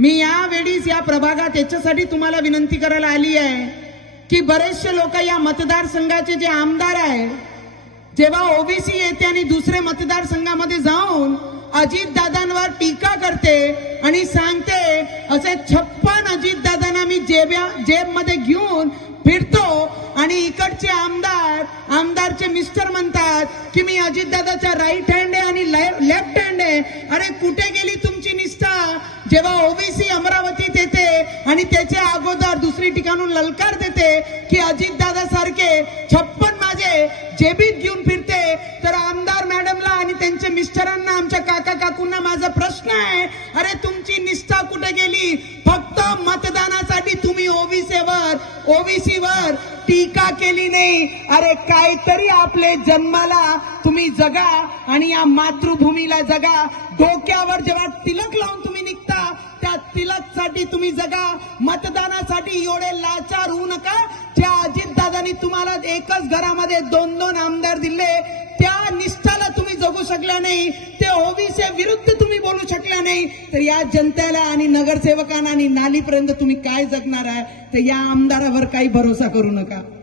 मी यावेळीस या प्रभागात याच्यासाठी तुम्हाला विनंती करायला आली आहे की बरेचसे लोक या मतदारसंघाचे जे आमदार आहे जेव्हा ओबीसी येते आणि दुसरे मतदारसंघामध्ये जाऊन अजित दादांवर टीका करते आणि सांगते असे छप्पन अजित दादांना मी जेब्या जेबमध्ये घेऊन फिरतो आणि इकडचे आमदार आमदारचे मिस्टर म्हणतात की मी अजितदादाचा राईट हँड आहे आणि लेफ्ट हँड आहे. अरे कुठे गेली तुमची निष्ठा जेव्हा ओबीसी अमरावतीत येते आणि त्याच्या अगोदर दुसरी ठिकाणून ललकार देते की अजितदादा सारखे छप्पन माझे जेबीत घेऊन फिरते तर आमदार मॅडमला आणि त्यांच्या मिस्टरांना आमच्या काका काकूंना माझा प्रश्न आहे अरे तुमची निष्ठा कुठे गेली? फक्त मतदानासाठी तुम्ही ओबीसीवर ओबीसीवर टीका केली नाही. अरे काहीतरी आपले जन्माला तुम्ही जगा आणि या मातृभूमीला जगा. डोक्यावर जेव्हा तिलक लावून तुम्ही निघता तिलकसाठी तुम्ही जगा. मतदानासाठी एवढे लाचार होऊ नका. त्या अजितदादांनी तुम्हाला एकच घरामध्ये दोन दोन आमदार दिले. त्या निष्ठाला तुम्ही जगू शकला नाही. ते ओबीसी विरुद्ध तुम्ही बोलू शकला नाही. तर या जनतेला आणि नगरसेवकांना आणि नालीपर्यंत तुम्ही काय जगणार आहे? तर या आमदारावर काही भरोसा करू नका.